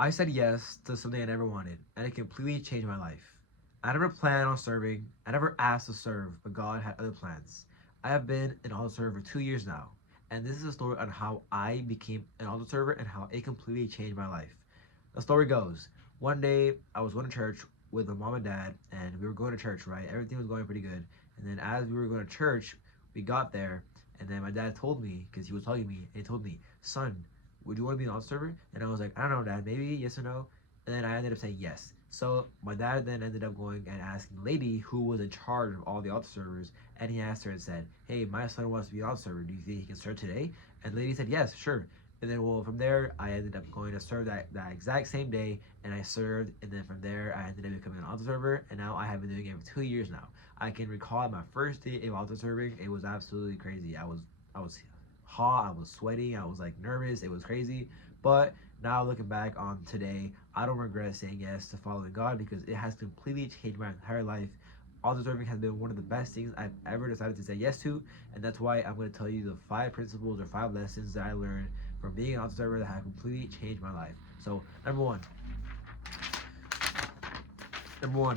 I said yes to something I never wanted, and it completely changed my life. I never planned on serving, I never asked to serve, but God had other plans. I have been an altar server for 2 years now, and this is a story on how I became an altar server and how it completely changed my life. The story goes, one day I was going to church with my mom and dad, and we were going to church, right? Everything was going pretty good. And then as we were going to church, we got there, and then my dad told me, because he was telling me, and he told me, son, would you want to be an altar server? And I was like, I don't know, dad, maybe yes or no. And then I ended up saying yes. So my dad then ended up going and asking the lady who was in charge of all the altar servers, and he asked her and said, hey, my son wants to be an altar server. Do you think he can serve today? And the lady said, yes, sure. And then, well, from there, I ended up going to serve that exact same day, and I served. And then from there, I ended up becoming an altar server, and now I have been doing it for 2 years now. I can recall my first day of altar serving. It was absolutely crazy. I was hot. I was sweating. I was like nervous. It was crazy. But now looking back on today, I don't regret saying yes to following God because it has completely changed my entire life. Altar serving has been one of the best things I've ever decided to say yes to, and that's why I'm going to tell you the 5 principles or 5 lessons that I learned from being an altar server that have completely changed my life. So number one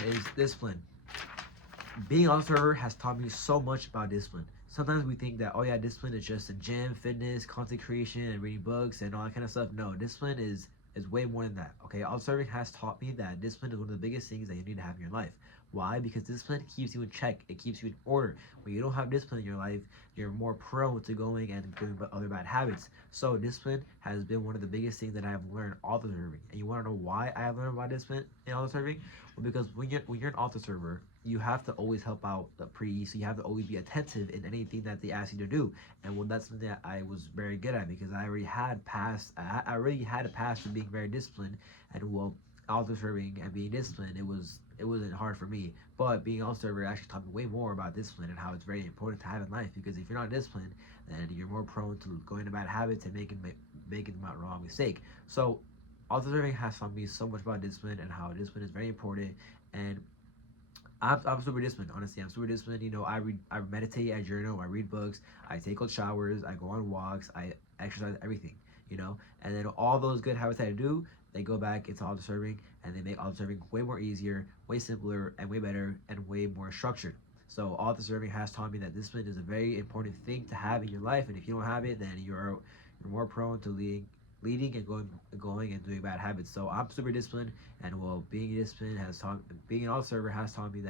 is discipline. Being an altar server has taught me so much about discipline. Sometimes we think that, oh yeah, discipline is just a gym, fitness, content creation, and reading books and all that kind of stuff. No, discipline is way more than that. Okay, altar serving has taught me that discipline is one of the biggest things that you need to have in your life. Why? Because discipline keeps you in check. It keeps you in order. When you don't have discipline in your life, you're more prone to going and doing other bad habits. So discipline has been one of the biggest things that I have learned altar serving. And you want to know why I have learned about discipline in altar serving? Well, because when you're an altar server, you have to always help out the priest. So you have to always be attentive in anything that they ask you to do. And well, that's something that I was very good at because I already had passed. I already had a past of being very disciplined, and well, altar serving and being disciplined, it wasn't hard for me. But being altar server actually taught me way more about discipline and how it's very important to have in life. Because if you're not disciplined, then you're more prone to going to bad habits and making the wrong mistake. So altar serving has taught me so much about discipline and how discipline is very important. And I'm super disciplined, honestly. I'm super disciplined. I meditate, I journal, I read books, I take cold showers, I go on walks, I exercise, everything. And then all those good habits that I do, they go back into altar serving, and they make altar serving way more easier, way simpler, and way better, and way more structured. So altar serving has taught me that discipline is a very important thing to have in your life, and if you don't have it, then you're more prone to leading and going and doing bad habits. So I'm super disciplined, and well, being an all server has taught me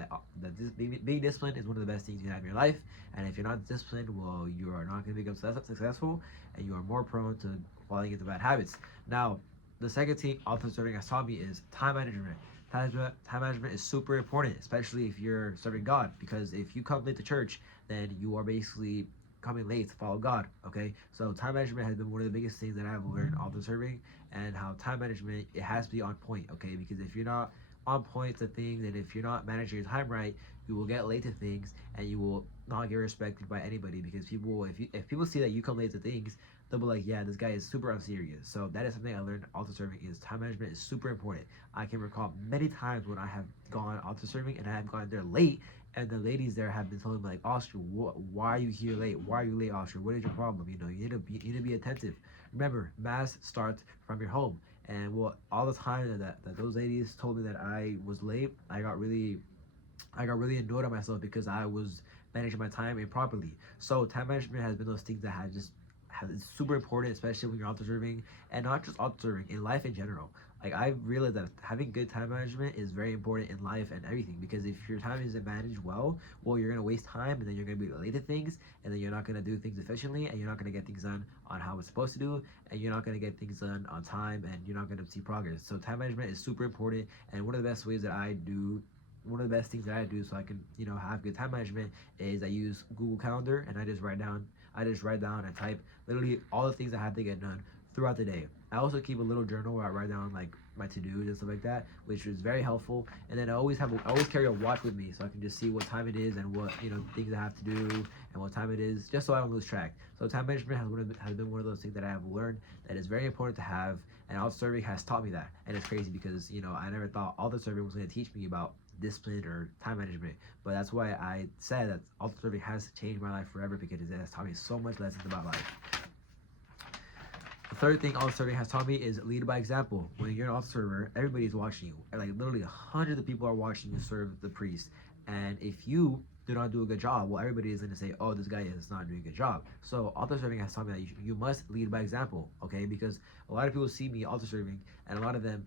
being disciplined is one of the best things you can have in your life. And if you're not disciplined, well, you are not going to become successful, and you are more prone to falling into bad habits. Now, the second thing auto serving has taught me is time management. Time management is super important, especially if you're serving God, because if you come late to church, then you are basically coming late to follow God. Okay, so time management has been one of the biggest things that I've learned all the serving, and how time management, it has to be on point. Okay, because if you're not on point to things, and if you're not managing your time right, you will get late to things, and you will not get respected by anybody, because if people see that you come late to things, they'll be like, yeah, this guy is super unserious. So that is something I learned auto serving, is time management is super important. I can recall many times when I have gone auto serving and I have gone there late, and the ladies there have been telling me like, Oscar, why are you here late? Why are you late, Oscar? What is your problem? You need to be attentive. Remember, mass starts from your home. And well, all the time that those ladies told me that I was late, I got really annoyed at myself because I was managing my time improperly. So time management has been those things that it's super important, especially when you're auto serving, and not just auto serving, in life in general. Like, I realized that having good time management is very important in life and everything, because if your time isn't managed well, you're gonna waste time, and then you're gonna be late to things, and then you're not gonna do things efficiently, and you're not gonna get things done on how it's supposed to do, and you're not gonna get things done on time, and you're not gonna see progress. So time management is super important, and one of the best things that I do so I can, have good time management is I use Google Calendar, and I just write down and type literally all the things I have to get done throughout the day. I also keep a little journal where I write down like my to-dos and stuff like that, which is very helpful. And then I always carry a watch with me so I can just see what time it is and what things I have to do and what time it is, just so I don't lose track. So time management has been one of those things that I have learned that is very important to have, and all serving has taught me that. And it's crazy because I never thought all the serving was going to teach me about discipline or time management, but that's why I said that all serving has changed my life forever, because it has taught me so much lessons about life. third thing altar serving has taught me is lead by example. When you're an altar server, everybody's watching you. Like literally hundreds of people are watching you serve the priest. And if you do not do a good job, well, everybody is going to say, oh, this guy is not doing a good job. So altar serving has taught me that you must lead by example, okay? Because a lot of people see me altar serving, and a lot of them,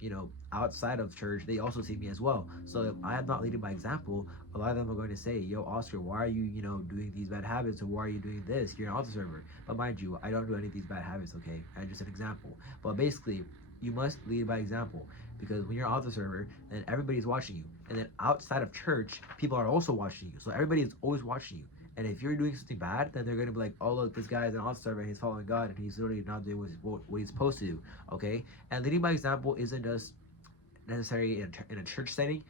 outside of church, they also see me as well. So if I am not leading by example, a lot of them are going to say, yo, Oscar, why are you, doing these bad habits, or why are you doing this? You're an altar server. But mind you, I don't do any of these bad habits, okay? I'm just an example. But basically, you must lead by example, because when you're an altar server, then everybody's watching you. And then outside of church, people are also watching you. So everybody is always watching you. And if you're doing something bad, then they're going to be like, oh, look, this guy is an altar server and he's following God and he's literally not doing what he's supposed to do, okay? And leading by example isn't just necessary in a church setting.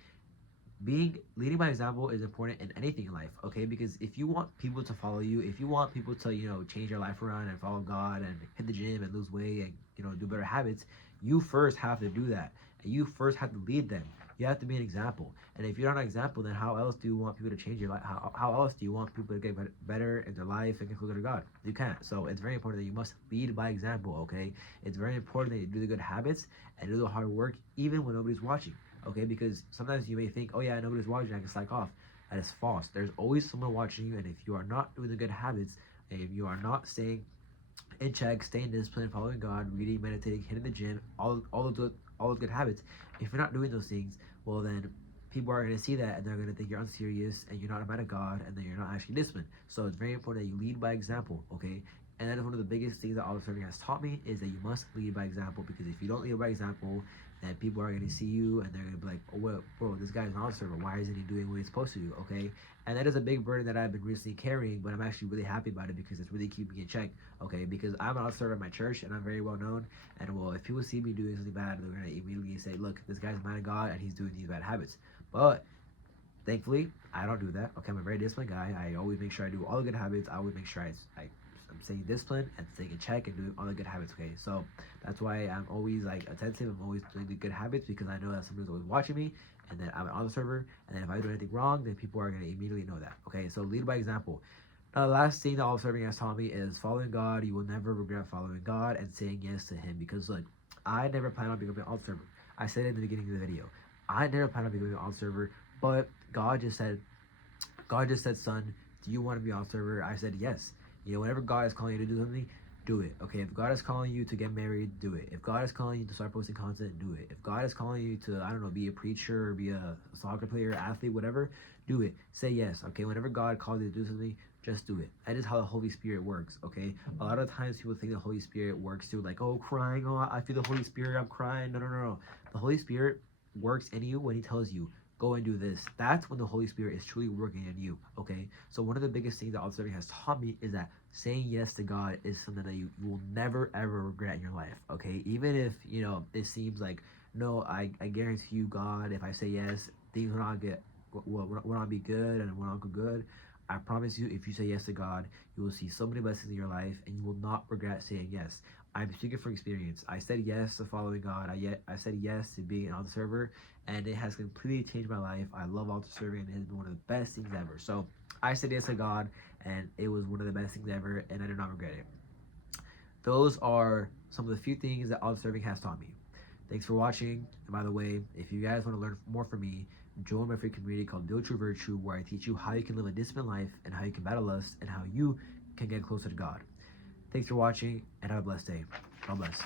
Leading by example is important in anything in life, okay? Because if you want people to follow you, if you want people to change their life around and follow God and hit the gym and lose weight and do better habits, you first have to do that, and you first have to lead them. You have to be an example. And if you're not an example, then how else do you want people to change your life? How else do you want people to get better in their life and get closer to God? You can't. So it's very important that you must lead by example, okay? It's very important that you do the good habits and do the hard work even when nobody's watching, okay? Because sometimes you may think, oh yeah, nobody's watching, I can slack off. That is false. There's always someone watching you, and if you are not doing the good habits, and if you are not staying in check, staying disciplined, following God, reading, meditating, hitting the gym, all those good habits, if you're not doing those things, well then people are going to see that and they're going to think you're unserious and you're not a man of God and then you're not actually disciplined. So it's very important that you lead by example, okay? And that is one of the biggest things that altar serving has taught me, is that you must lead by example, because if you don't lead by example, then people are going to see you and they're going to be like, oh, well, bro, this guy's an altar server. Why isn't he doing what he's supposed to do, okay? And that is a big burden that I've been recently carrying, but I'm actually really happy about it because it's really keeping me in check, okay? Because I'm an altar server at my church and I'm very well known. And well, if people see me doing something bad, they're going to immediately say, look, this guy's a man of God and he's doing these bad habits. But thankfully, I don't do that, okay? I'm a very disciplined guy. I always make sure I do all the good habits. I always make sure I'm staying disciplined and staying in check and doing all the good habits, okay? So that's why I'm always attentive. I'm always doing the good habits because I know that somebody's always watching me, and then I'm an altar server, and then if I do anything wrong, then people are going to immediately know that, okay? So lead by example. Now, the last thing that altar serving has taught me is following God. You will never regret following God and saying yes to Him, because look, I never planned on becoming an altar server. I said it in the beginning of the video. I never planned on becoming an altar server, but God just said, son, do you want to be an altar server? I said yes. Whenever God is calling you to do something, do it, okay? If God is calling you to get married, do it. If God is calling you to start posting content, do it. If God is calling you to, I don't know, be a preacher or be a soccer player, athlete, whatever, do it. Say yes, okay? Whenever God calls you to do something, just do it. That is how the Holy Spirit works, okay? A lot of times people think the Holy Spirit works through oh, crying, oh, I feel the Holy Spirit, I'm crying. No. The Holy Spirit works in you when He tells you, go and do this. That's when the Holy Spirit is truly working in you, okay? So one of the biggest things that altar serving has taught me is that saying yes to God is something that you will never ever regret in your life, okay? Even if it seems like, no, I guarantee you, God, if I say yes, things will not be good and will not go good. I promise you, if you say yes to God, you will see so many blessings in your life and you will not regret saying yes. I'm speaking from experience. I said yes to following God. I said yes to being an altar server, and it has completely changed my life. I love altar serving, and it has been one of the best things ever. So I said yes to God, and it was one of the best things ever, and I do not regret it. Those are some of the few things that altar serving has taught me. Thanks for watching. And by the way, if you guys want to learn more from me, join my free community called Build True Virtue, where I teach you how you can live a disciplined life and how you can battle lust and how you can get closer to God. Thanks for watching and have a blessed day. God bless.